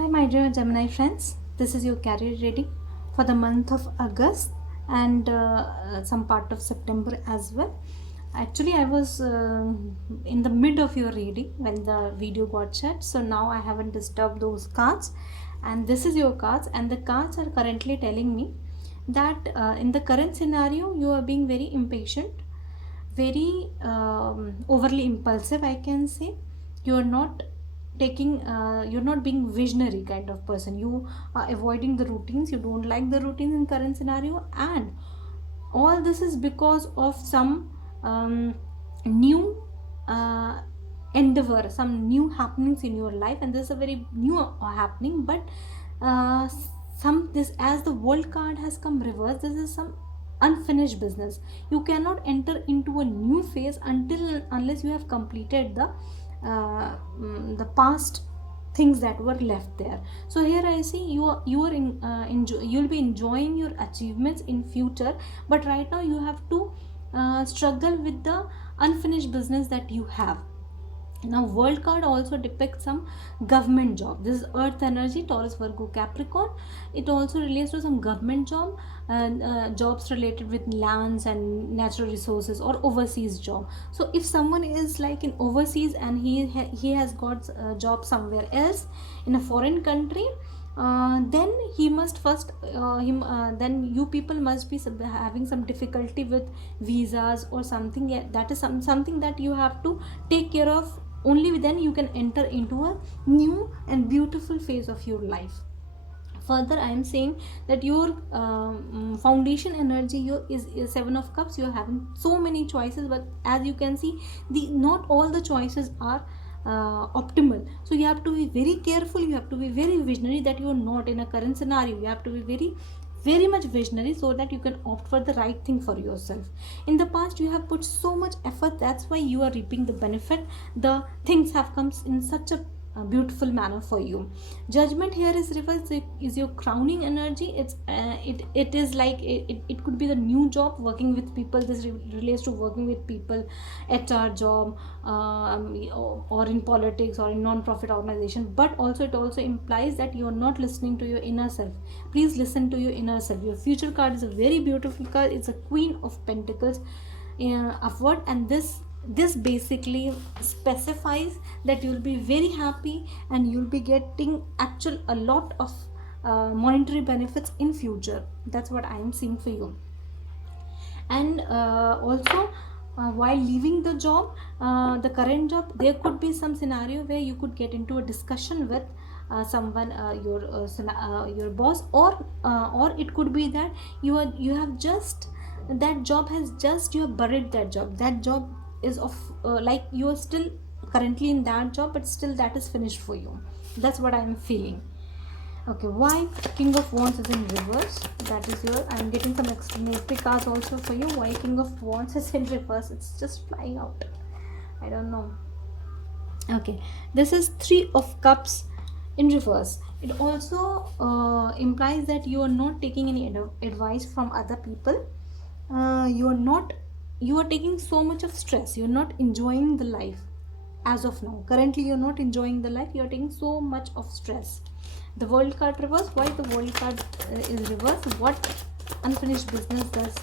Hi, my dear Gemini friends. This is your career reading for the month of August and some part of September as well. Actually, I was in the mid of your reading when the video got shut, so now I haven't disturbed those cards. And this is your cards, and the cards are currently telling me that in the current scenario, you are being very impatient, very overly impulsive, I can say. You're not you're not being visionary kind of person. You are avoiding the routines. You don't like the routines in current scenario, and all this is because of some new uh, endeavor, some new happenings in your life, and this is a very new happening. But uh, some this, as the world card has come reverse, this is some unfinished business. You cannot enter into a new phase until unless you have completed the past things that were left there. So here I see you'll be enjoying your achievements in future, but right now you have to struggle with the unfinished business that you have. Now world card also depicts some government job. This is earth energy, Taurus, Virgo, Capricorn. It also relates to some government job and jobs related with lands and natural resources or overseas job. So if someone is like in overseas and he has got a job somewhere else in a foreign country, then he must first then you people must be having some difficulty with visas or something. Yeah, that is something that you have to take care of. Only then you can enter into a new and beautiful phase of your life. Further, I am saying that your foundation energy is Seven of Cups. You are having so many choices, but as you can see, the not all the choices are optimal. So you have to be very careful. You have to be very visionary, that you are not in a current scenario. You have to be very much visionary, so that you can opt for the right thing for yourself. In the past you have put so much effort, that's why you are reaping the benefit. The things have come in such a beautiful manner for you. Judgment here is reversed, is your crowning energy. It is like it could be the new job, working with people. This relates to working with people, HR job, or in politics or in non-profit organization. But also it also implies that you are not listening to your inner self. Please listen to your inner self. Your future card is a very beautiful card. It's a Queen of Pentacles upward, and this basically specifies that you'll be very happy and you'll be getting actual a lot of monetary benefits in future. That's what I am seeing for you. And also while leaving the job, the current job, there could be some scenario where you could get into a discussion with someone, your boss, or it could be that you have just, that job has just, you have buried that job. That job is of like you are still currently in that job, but still that is finished for you. That's what I am feeling. Okay, why King of Wands is in reverse? That is your, I'm getting some explanatory cards also for you. Why King of Wands is in reverse? It's just flying out. I don't know. Okay, this is Three of Cups in reverse. It also implies that you are not taking any advice from other people. You are taking so much of stress. You're not enjoying the life as of now. Currently, you're not enjoying the life. You're taking so much of stress. The World card reverse. Why the World card is reverse? What unfinished business does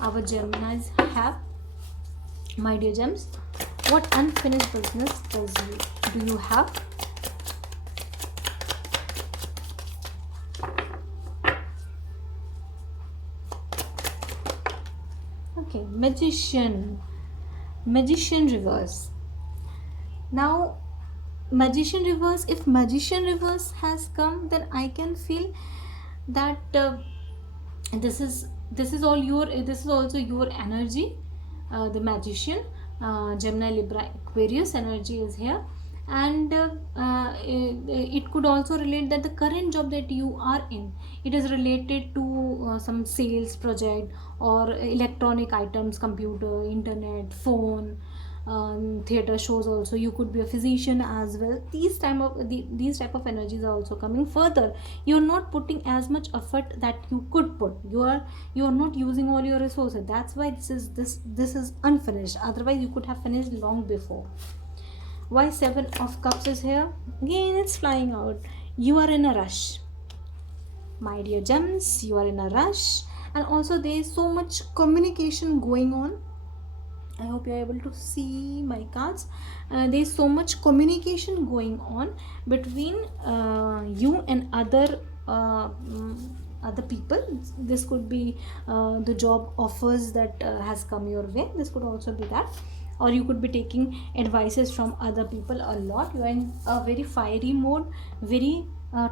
our Geminis have, my dear gems? What unfinished business do you have? Okay, Magician reverse. Now Magician reverse, if Magician reverse has come, then I can feel that this is all your, this is also your energy. The Magician, Gemini, Libra, Aquarius energy is here. And it could also relate that the current job that you are in, it is related to some sales project or electronic items, computer, internet, phone, theater shows. Also you could be a physician as well. These type of energies are also coming. Further, you're not putting as much effort that you could put. You are not using all your resources. That's why this is unfinished. Otherwise you could have finished long before. Why Seven of Cups is here? Again, it's flying out. you are in a rush. My dear gems, you are in a rush, and also there is so much communication going on. I hope you are able to see my cards. There is so much communication going on between you and other people. This could be the job offers that has come your way. This could also be that, or you could be taking advices from other people a lot. You are in a very fiery mode, very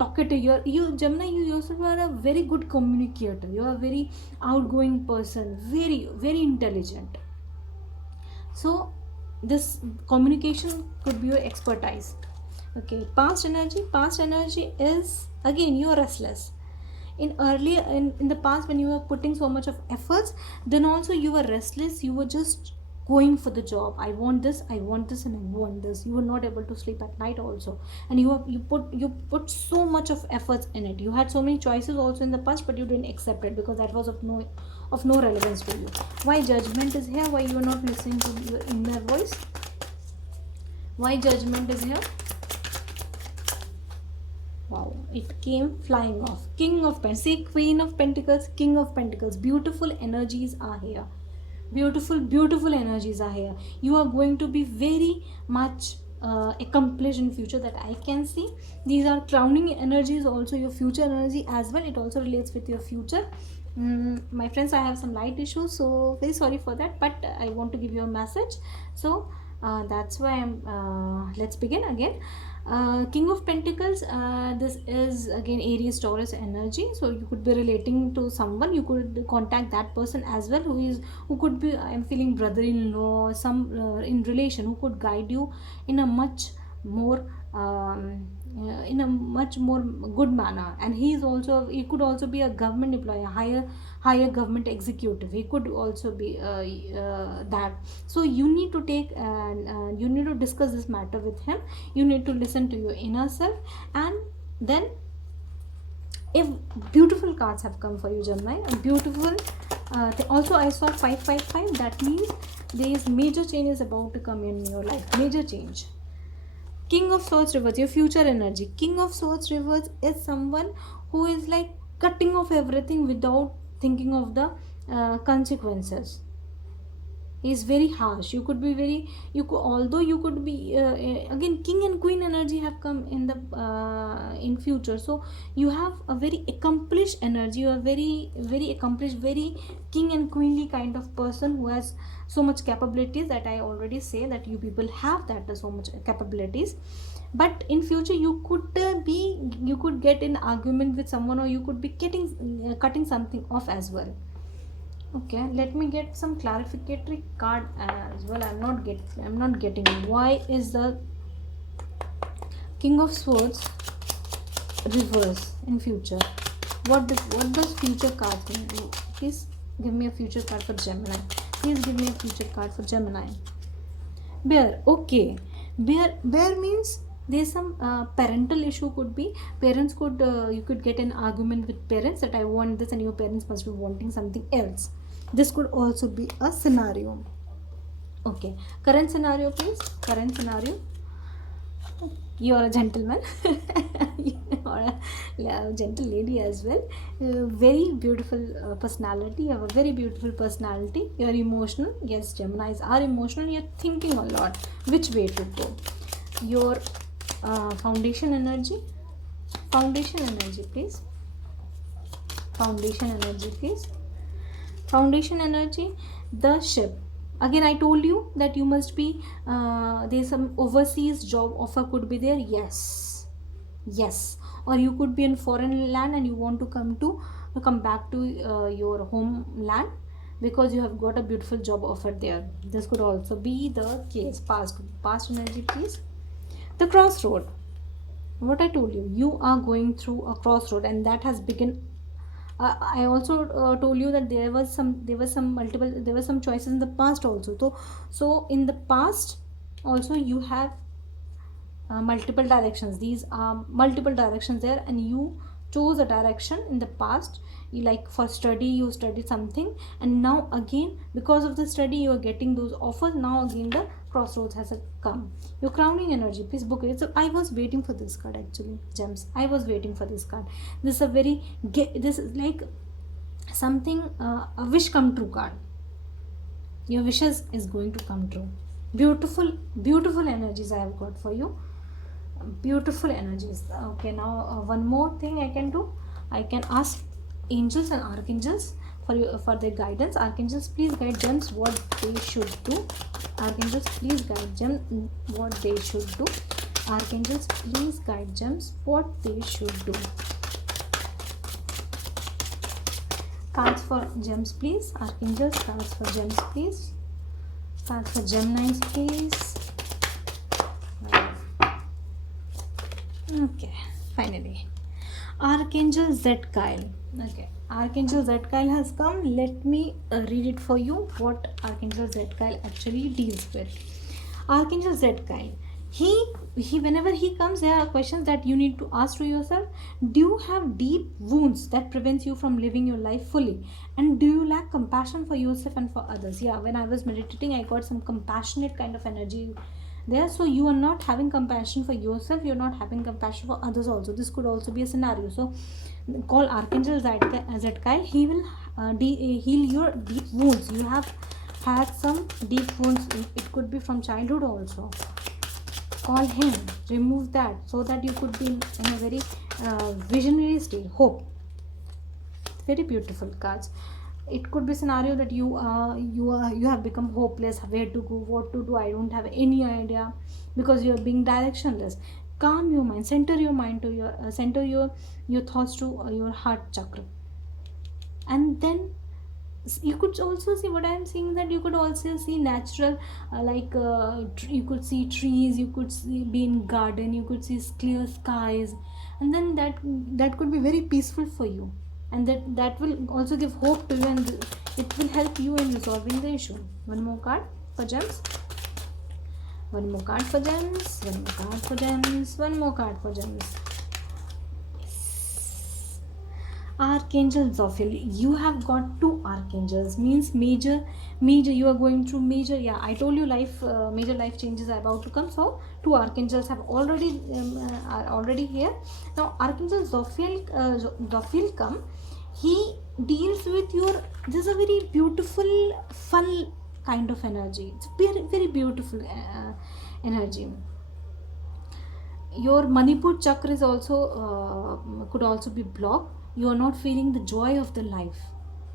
talkative. You Gemini, you yourself are a very good communicator. You are a very outgoing person, very very intelligent. So this communication could be your expertise. Okay, past energy is again you are restless. In the past, when you were putting so much of efforts, then also you were restless. You were just going for the job. I want this, I want this, and I want this. You were not able to sleep at night also, and you put so much of efforts in it. You had so many choices also in the past, but you didn't accept it because that was of no relevance to you. Why judgment is here? Why you are not listening to your inner voice? Why judgment is here? Wow, it came flying off. King of Pentacles. See, Queen of Pentacles, King of Pentacles. Beautiful energies are here. Beautiful energies are here. You are going to be very much accomplished in future, that I can see. These are crowning energies, also your future energy as well. It also relates with your future. My friends, I have some light issues, so very sorry for that, but I want to give you a message. So that's why let's begin again. King of Pentacles, this is again Aries Taurus energy, so you could be relating to someone. You could contact that person as well, who could be, I'm feeling, brother-in-law, some in relation, who could guide you in a much more good manner. And he could also be a government employee, higher government executive. He could also be that. So you need to take and you need to discuss this matter with him. You need to listen to your inner self. And then, if beautiful cards have come for you, Gemini, beautiful. Also I saw 555. That means there is major change is about to come in your life. Major change. King of Swords reverse, your future energy. King of Swords reverse is someone who is like cutting off everything without thinking of the consequences. He is very harsh. You could be very, although you could be again, King and Queen energy have come in the in future. So you have a very accomplished energy. You are very very accomplished, very king and queenly kind of person who has so much capabilities, that I already say that you people have that so much capabilities. But in future you could get in argument with someone, or you could be getting cutting something off as well. Okay, let me get some clarificatory card as well. I'm not getting why is the King of Swords reverse in future. What does future card mean? Please give me a future card for Gemini. Please give me a future card for Gemini. Bear. Okay, bear means there's some parental issue. Could be parents could you could get an argument with parents, that I want this and your parents must be wanting something else. This could also be a scenario. Okay, current scenario, please. Current scenario. You are a gentleman. You are a gentle lady as well. Very beautiful personality. You have a very beautiful personality. You are emotional. Yes, Geminis are emotional. You are thinking a lot which way to go. Your foundation energy. Foundation energy, please. Foundation energy, please. Foundation energy, the ship. Again, I told you that you must be there's some overseas job offer could be there. Yes, or you could be in foreign land and you want to come back to your homeland because you have got a beautiful job offer there. This could also be the case. Past energy, please. The crossroad. What I told you, you are going through a crossroad, and that has begun. I also told you that there were some choices in the past also. So in the past also you have multiple directions. These are multiple directions there, and you chose a direction in the past, you, like for study you studied something, and now again because of the study you are getting those offers. Now again the crossroads has come. Your crowning energy, please book it. So I was waiting for this card actually, gems. I was waiting for this card. This is a very this is like something, a wish come true card. Your wishes is going to come true. Beautiful, beautiful energies I have got for you. Beautiful energies. Okay, now one more thing I can do. I can ask angels and archangels for you, for their guidance. Archangels, please guide gems what they should do. Archangels, please guide gems what they should do. Archangels, please guide gems what they should do. Cards for gems, please. Archangels, cards for gems, please. Cards for Geminis, please. Okay, finally. Archangel Zadkiel. Okay, Archangel Zadkiel has come. Let me read it for you what Archangel Zadkiel actually deals with. Archangel Zadkiel. He whenever he comes, there are questions that you need to ask to yourself. Do you have deep wounds that prevents you from living your life fully? And do you lack compassion for yourself and for others? Yeah, when I was meditating, I got some compassionate kind of energy there. So you are not having compassion for yourself, you're not having compassion for others also. This could also be a scenario. So call Archangel Zadkiel. He will heal your deep wounds. You have had some deep wounds. It could be from childhood also. Call him, remove that, so that you could be in a very visionary state. Hope. Very beautiful cards. It could be scenario that you have become hopeless, where to go, what to do, I don't have any idea, because you are being directionless. Calm your mind, center your mind to your center your thoughts to your heart chakra. And then you could also see what I am seeing, that you could also see natural, you could see trees, you could see be in garden, you could see clear skies, and then that could be very peaceful for you, and that will also give hope to you, and it will help you in resolving the issue. One more card for gems. One more card for gems. One more card for gems. One more card for gems. Archangel Zophiel. You have got two archangels, means major you are going through major, yeah, I told you life major life changes are about to come. So two archangels have already are already here. Now Archangel Zophiel come. He deals with your, this is a very beautiful fun kind of energy. It's very, very beautiful energy. Your Manipur chakra is also could also be blocked. You are not feeling the joy of the life.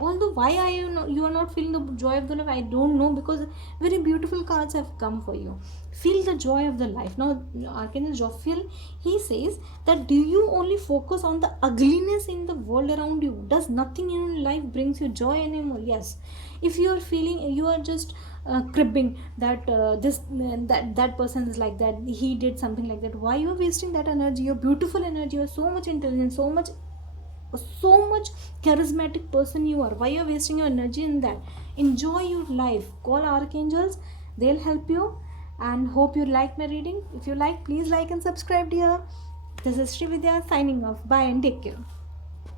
Although why are you are not feeling the joy of the life, I don't know, because very beautiful cards have come for you. Feel the joy of the life. Now Archangel Jophiel, he says that, do you only focus on the ugliness in the world around you? Does nothing in life brings you joy anymore? Yes. If you are feeling, you are just cribbing that that person is like that, he did something like that, why you are wasting that energy? You're beautiful energy, you're so much intelligent, so much charismatic person you are. Why you're wasting your energy in that? Enjoy your life. Call archangels, they'll help you. And hope you like my reading. If you like, please like and subscribe, dear. This is Srividya signing off. Bye and take care.